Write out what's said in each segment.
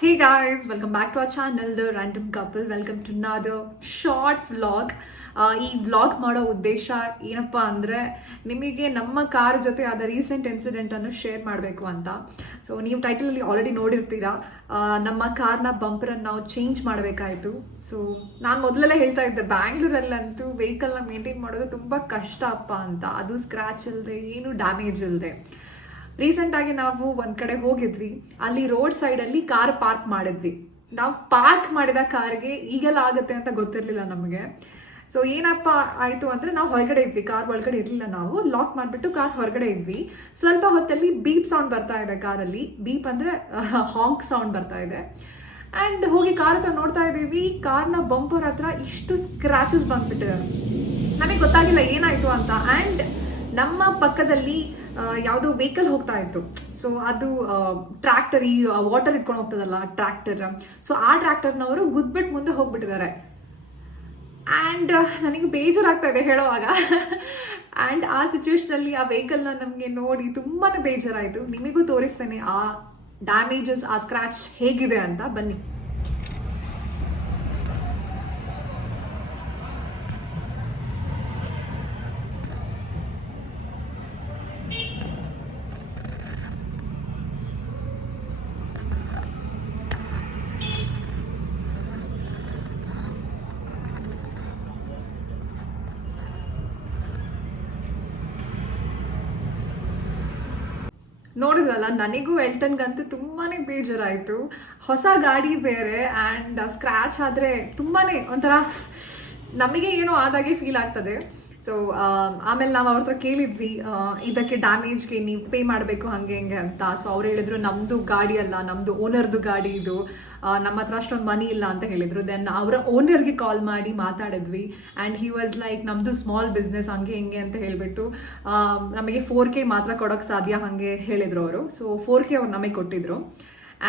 Hey guys, welcome back to our channel, The Random Couple. Welcome to another short vlog. ಈ vlog ಮಾಡೋ ಉದ್ದೇಶ ಏನಪ್ಪ ಅಂದರೆ ನಿಮಗೆ ನಮ್ಮ ಕಾರ್ ಜೊತೆ ಆದ ರೀಸೆಂಟ್ ಇನ್ಸಿಡೆಂಟನ್ನು ಶೇರ್ ಮಾಡಬೇಕು ಅಂತ. ಸೊ ನೀವು ಟೈಟಲಲ್ಲಿ ಆಲ್ರೆಡಿ ನೋಡಿರ್ತೀರಾ, ನಮ್ಮ ಕಾರ್ನ ಬಂಪರನ್ನು ನಾವು ಚೇಂಜ್ ಮಾಡಬೇಕಾಯಿತು. ಸೊ ನಾನು ಮೊದಲೆಲ್ಲ ಹೇಳ್ತಾ ಇದ್ದೆ, ಬ್ಯಾಂಗ್ಳೂರಲ್ಲಂತೂ ವೆಹಿಕಲ್ನ ಮೇಂಟೈನ್ ಮಾಡೋದು ತುಂಬ ಕಷ್ಟ ಅಪ್ಪ ಅಂತ, ಅದು ಸ್ಕ್ರ್ಯಾಚ್ ಇಲ್ಲದೆ ಏನು ಡ್ಯಾಮೇಜ್ ಇಲ್ಲದೆ. ರೀಸೆಂಟಾಗಿ ನಾವು ಒಂದು ಕಡೆ ಹೋಗಿದ್ವಿ, ಅಲ್ಲಿ ರೋಡ್ ಸೈಡಲ್ಲಿ ಕಾರ್ ಪಾರ್ಕ್ ಮಾಡಿದ್ವಿ. ನಾವು ಪಾರ್ಕ್ ಮಾಡಿದ ಕಾರ್ಗೆ ಈಗೆಲ್ಲ ಆಗುತ್ತೆ ಅಂತ ಗೊತ್ತಿರಲಿಲ್ಲ ನಮಗೆ. ಸೊ ಏನಪ್ಪ ಆಯಿತು ಅಂದರೆ, ನಾವು ಹೊರಗಡೆ ಇದ್ವಿ, ಕಾರ್ ಒಳಗಡೆ ಇರಲಿಲ್ಲ, ನಾವು ಲಾಕ್ ಮಾಡಿಬಿಟ್ಟು ಕಾರ್ ಹೊರಗಡೆ ಇದ್ವಿ. ಸ್ವಲ್ಪ ಹೊತ್ತಲ್ಲಿ ಬೀಪ್ ಸೌಂಡ್ ಬರ್ತಾ ಇದೆ ಕಾರಲ್ಲಿ. ಬೀಪ್ ಅಂದರೆ ಹಾಂಕ್ ಸೌಂಡ್ ಬರ್ತಾ ಇದೆ. ಆ್ಯಂಡ್ ಹೋಗಿ ಕಾರ್ ಹತ್ರ ನೋಡ್ತಾ ಇದ್ದೀವಿ, ಕಾರ್ನ ಬಂಪರ್ ಹತ್ರ ಇಷ್ಟು ಸ್ಕ್ರ್ಯಾಚಸ್ ಬಂದ್ಬಿಟ್ಟಿದೆ. ನಮಗೆ ಗೊತ್ತಾಗಿಲ್ಲ ಏನಾಯಿತು ಅಂತ. ಆ್ಯಂಡ್ ನಮ್ಮ ಪಕ್ಕದಲ್ಲಿ ಯಾವುದೋ ವೆಹಿಕಲ್ ಹೋಗ್ತಾ ಇತ್ತು. ಸೊ ಅದು ಟ್ರ್ಯಾಕ್ಟರ್, ಈ ವಾಟರ್ ಇಟ್ಕೊಂಡು ಹೋಗ್ತದಲ್ಲ ಟ್ರ್ಯಾಕ್ಟರ್, ಸೊ ಆ ಟ್ರ್ಯಾಕ್ಟರ್ನವರು ಗುದ್ಬಿಟ್ಟು ಮುಂದೆ ಹೋಗ್ಬಿಟ್ಟಿದ್ದಾರೆ. ಆ್ಯಂಡ್ ನನಗೆ ಬೇಜಾರಾಗ್ತಾ ಇದೆ ಹೇಳೋವಾಗ. ಆ್ಯಂಡ್ ಆ ಸಿಚುವೇಶನಲ್ಲಿ ಆ ವೆಹಿಕಲ್ನ ನಮಗೆ ನೋಡಿ ತುಂಬಾ ಬೇಜಾರಾಯಿತು. ನಿಮಗೂ ತೋರಿಸ್ತೇನೆ ಆ ಡ್ಯಾಮೇಜಸ್, ಆ ಸ್ಕ್ರ್ಯಾಚ್ ಹೇಗಿದೆ ಅಂತ, ಬನ್ನಿ. ನೋಡಿದ್ರಲ್ಲ, ನನಗೂ ಎಲ್ಟನ್ಗಂತೂ ತುಂಬಾ ಬೇಜಾರಾಯಿತು. ಹೊಸ ಗಾಡಿ ಬೇರೆ, ಆ್ಯಂಡ್ ಸ್ಕ್ರ್ಯಾಚ್ ಆದರೆ ತುಂಬಾ ಒಂಥರ ನಮಗೆ ಏನೋ ಆದಾಗೆ ಫೀಲ್ ಆಗ್ತದೆ. ಸೊ ಆಮೇಲೆ ನಾವು ಅವ್ರ ಹತ್ರ ಕೇಳಿದ್ವಿ, ಇದಕ್ಕೆ ಡ್ಯಾಮೇಜ್ಗೆ ನೀವು ಪೇ ಮಾಡಬೇಕು ಹಾಗೆ ಹಿಂಗೆ ಅಂತ. ಸೊ ಅವ್ರು ಹೇಳಿದ್ರು, ನಮ್ಮದು ಗಾಡಿ ಅಲ್ಲ, ನಮ್ಮದು ಓನರ್ದು ಗಾಡಿ ಇದು, ನಮ್ಮ ಹತ್ರ ಅಷ್ಟೊಂದು ಮನಿ ಇಲ್ಲ ಅಂತ ಹೇಳಿದರು. ದೆನ್ ಅವರ ಓನರ್ಗೆ ಕಾಲ್ ಮಾಡಿ ಮಾತಾಡಿದ್ವಿ. ಆ್ಯಂಡ್ ಹಿ ವಾಸ್ ಲೈಕ್, ನಮ್ಮದು ಸ್ಮಾಲ್ ಬಿಸ್ನೆಸ್ ಹಂಗೆ ಹಿಂಗೆ ಅಂತ ಹೇಳಿಬಿಟ್ಟು ನಮಗೆ 4K ಮಾತ್ರ ಕೊಡೋಕ್ಕೆ ಸಾಧ್ಯ ಹಾಗೆ ಹೇಳಿದರು ಅವರು. ಸೊ 4K ಅವ್ರು ನಮಗೆ ಕೊಟ್ಟಿದ್ರು.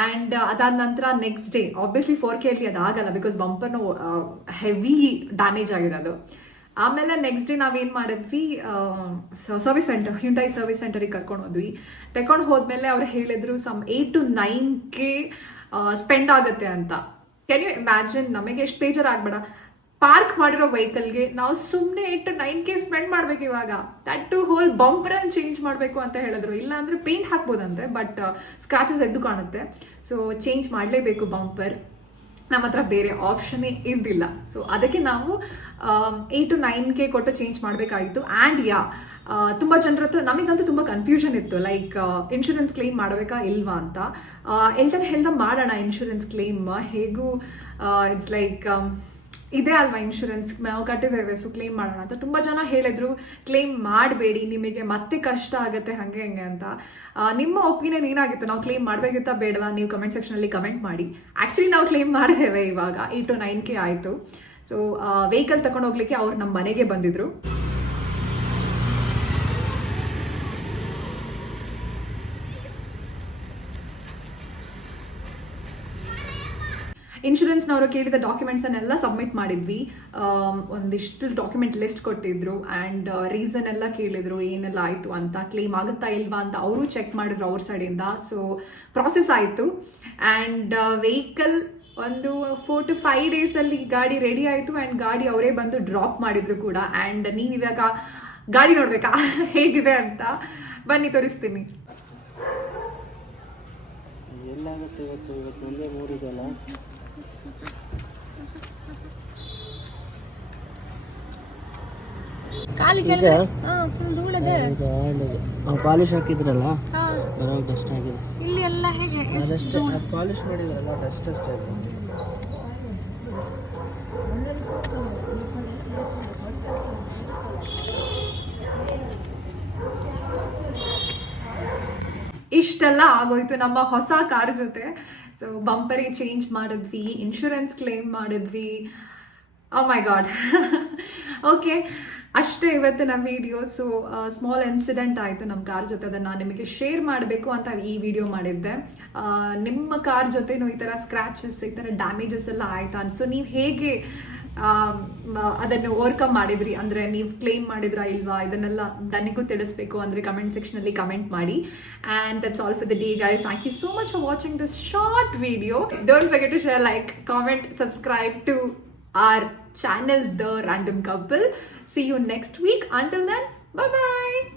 ಆ್ಯಂಡ್ ಅದಾದ ನಂತರ ನೆಕ್ಸ್ಟ್ ಡೇ, ಆಬ್ವಿಯಸ್ಲಿ 4Kಯಲ್ಲಿ ಅದಾಗಲ್ಲ, ಬಿಕಾಸ್ ಬಂಪರ್ನು ಹೆವಿ ಡ್ಯಾಮೇಜ್ ಆಗಿರೋದು. ಆಮೇಲೆ ನೆಕ್ಸ್ಟ್ ಡೇ ನಾವೇನು ಮಾಡಿದ್ವಿ, ಸರ್ವಿಸ್ ಸೆಂಟರ್, Hyundai ಸರ್ವಿಸ್ ಸೆಂಟರಿಗೆ ಕರ್ಕೊಂಡು ಹೋದ್ವಿ. ತಗೊಂಡು ಹೋದ್ಮೇಲೆ ಅವ್ರು ಹೇಳಿದ್ರು, ಸಮ್ 8 to 9K ಸ್ಪೆಂಡ್ ಆಗುತ್ತೆ ಅಂತ. Can you imagine? ನಮಗೆ ಎಷ್ಟು ಬೇಜಾರಾಗಬೇಡ, ಪಾರ್ಕ್ ಮಾಡಿರೋ ವೆಹಿಕಲ್ಗೆ ನಾವು ಸುಮ್ಮನೆ 8 to 9K ಸ್ಪೆಂಡ್ ಮಾಡಬೇಕು ಇವಾಗ. ದಟ್ ಟು ಹೋಲ್ ಬಂಪರನ್ನು ಚೇಂಜ್ ಮಾಡಬೇಕು ಅಂತ ಹೇಳಿದ್ರು. ಇಲ್ಲ ಅಂದರೆ ಪೇಂಟ್ ಹಾಕ್ಬೋದಂತೆ, ಬಟ್ ಸ್ಕ್ರಾಚಸ್ ಎದ್ದು ಕಾಣುತ್ತೆ. ಸೊ ಚೇಂಜ್ ಮಾಡಲೇಬೇಕು ಬಂಪರ್. ನಮ್ಮ ಹತ್ರ ಬೇರೆ ಆಪ್ಷನ್ನೇ ಇದ್ದಿಲ್ಲ. ಸೊ ಅದಕ್ಕೆ ನಾವು 8 to 9K ಕೊಟ್ಟು ಚೇಂಜ್ ಮಾಡಬೇಕಾಗಿತ್ತು. ಆ್ಯಂಡ್ ತುಂಬ ಜನರ ಹತ್ರ ನಮಗಂತೂ ತುಂಬ ಕನ್ಫ್ಯೂಷನ್ ಇತ್ತು, ಲೈಕ್ ಇನ್ಶೂರೆನ್ಸ್ ಕ್ಲೇಮ್ ಮಾಡಬೇಕಾ ಇಲ್ವಾ ಅಂತ. ಎಲ್ಟನ್ ಹೇಳ್ದ ಮಾಡೋಣ ಇನ್ಶೂರೆನ್ಸ್ ಕ್ಲೇಮ್, ಹೇಗೂ ಇಟ್ಸ್ ಲೈಕ್ ಇದೇ ಅಲ್ವಾ ಇನ್ಶೂರೆನ್ಸ್, ನಾವು ಕಟ್ಟಿದ್ದೇವೆ, ಸೊ ಕ್ಲೇಮ್ ಮಾಡೋಣ ಅಂತ. ತುಂಬ ಜನ ಹೇಳಿದ್ರು, ಕ್ಲೇಮ್ ಮಾಡಬೇಡಿ, ನಿಮಗೆ ಮತ್ತೆ ಕಷ್ಟ ಆಗುತ್ತೆ ಹಾಗೆ ಹೆಂಗೆ ಅಂತ. ನಿಮ್ಮ ಒಪಿನಿಯನ್ ಏನಾಗಿತ್ತು? ನಾವು ಕ್ಲೇಮ್ ಮಾಡಬೇಕಿತ್ತಾ ಬೇಡವಾ? ನೀವು ಕಮೆಂಟ್ ಸೆಕ್ಷನಲ್ಲಿ ಕಮೆಂಟ್ ಮಾಡಿ. ಆ್ಯಕ್ಚುಲಿ ನಾವು ಕ್ಲೇಮ್ ಮಾಡಿದ್ದೇವೆ ಇವಾಗ. 8 to 9K ಆಯಿತು. ಸೊ ವೆಹಿಕಲ್ ತಗೊಂಡು ಹೋಗ್ಲಿಕ್ಕೆ ಅವ್ರು ನಮ್ಮ ಮನೆಗೆ ಬಂದಿದ್ರು. ಇನ್ಶೂರೆನ್ಸ್ನವರು ಕೇಳಿದ ಡಾಕ್ಯುಮೆಂಟ್ಸನ್ನೆಲ್ಲ ಸಬ್ಮಿಟ್ ಮಾಡಿದ್ವಿ. ಒಂದಿಷ್ಟು ಡಾಕ್ಯುಮೆಂಟ್ ಲಿಸ್ಟ್ ಕೊಟ್ಟಿದ್ರು. ಆ್ಯಂಡ್ ರೀಸನ್ ಎಲ್ಲ ಕೇಳಿದರು, ಏನೆಲ್ಲ ಆಯಿತು ಅಂತ, ಕ್ಲೇಮ್ ಆಗುತ್ತಾ ಇಲ್ವಾ ಅಂತ ಅವರು ಚೆಕ್ ಮಾಡಿದ್ರು ಅವ್ರ ಸೈಡಿಂದ. ಸೊ ಪ್ರಾಸೆಸ್ ಆಯಿತು. ಆ್ಯಂಡ್ ವೆಹಿಕಲ್ ಒಂದು 4 to 5 ಡೇಸಲ್ಲಿ ಗಾಡಿ ರೆಡಿ ಆಯಿತು. ಆ್ಯಂಡ್ ಗಾಡಿ ಅವರೇ ಬಂದು ಡ್ರಾಪ್ ಮಾಡಿದ್ರು ಕೂಡ. ಆ್ಯಂಡ್ ನೀವು ಇವಾಗ ಗಾಡಿ ನೋಡಬೇಕಾ ಹೇಗಿದೆ ಅಂತ? ಬನ್ನಿ ತೋರಿಸ್ತೀನಿ. ಎಲ್ಲಾಗುತ್ತೆ ಇವತ್ತು ನಂದೇ ಮೂರಿದಲ್ಲ. ಪಾಲಿಶ್ ಹಾಕಿದ್ರಲ್ಲ, ಡಸ್ಟ್ ಆಗಿದೆ. ಇಲ್ಲಿ ಎಲ್ಲ ಹೇಗೆ ಪಾಲಿಶ್ ಮಾಡಿದ್ರಲ್ಲ, ಡಸ್ಟ್ ಅಷ್ಟೇ. ಇಷ್ಟೆಲ್ಲ ಆಗೋಯ್ತು ನಮ್ಮ ಹೊಸ ಕಾರ್ ಜೊತೆ. ಸೊ ಬಂಪರಿಗೆ ಚೇಂಜ್ ಮಾಡಿದ್ವಿ, ಇನ್ಶೂರೆನ್ಸ್ ಕ್ಲೇಮ್ ಮಾಡಿದ್ವಿ. ಓ ಮೈ ಗಾಡ್. ಓಕೆ, ಅಷ್ಟೇ ಇವತ್ತಿನ ವಿಡಿಯೋ. ಸೊ ಸ್ಮಾಲ್ ಇನ್ಸಿಡೆಂಟ್ ಆಯಿತು ನಮ್ಮ ಕಾರ್ ಜೊತೆ, ಅದನ್ನು ನಿಮಗೆ ಶೇರ್ ಮಾಡಬೇಕು ಅಂತ ಈ ವಿಡಿಯೋ ಮಾಡಿದ್ದೆ. ನಿಮ್ಮ ಕಾರ್ ಜೊತೆನೂ ಈ ಥರ ಸ್ಕ್ರ್ಯಾಚಸ್, ಈ ಥರ ಡ್ಯಾಮೇಜಸ್ ಎಲ್ಲ ಆಯಿತಾ? ಸೊ ನೀವು ಹೇಗೆ ಅದನ್ನು ಓವರ್ಕಮ್ ಮಾಡಿದ್ರಿ ಅಂದರೆ ನೀವು ಕ್ಲೇಮ್ ಮಾಡಿದ್ರಾ ಇಲ್ವಾ, ಇದನ್ನೆಲ್ಲ ನನಗೂ ತಿಳಿಸ್ಬೇಕು ಅಂದರೆ ಕಮೆಂಟ್ ಸೆಕ್ಷನಲ್ಲಿ ಕಮೆಂಟ್ ಮಾಡಿ. And that's all for the day guys. Thank you so much for watching this short video. Don't forget to share, like, comment, subscribe to our channel The Random Couple. See you next week. Until then, bye bye.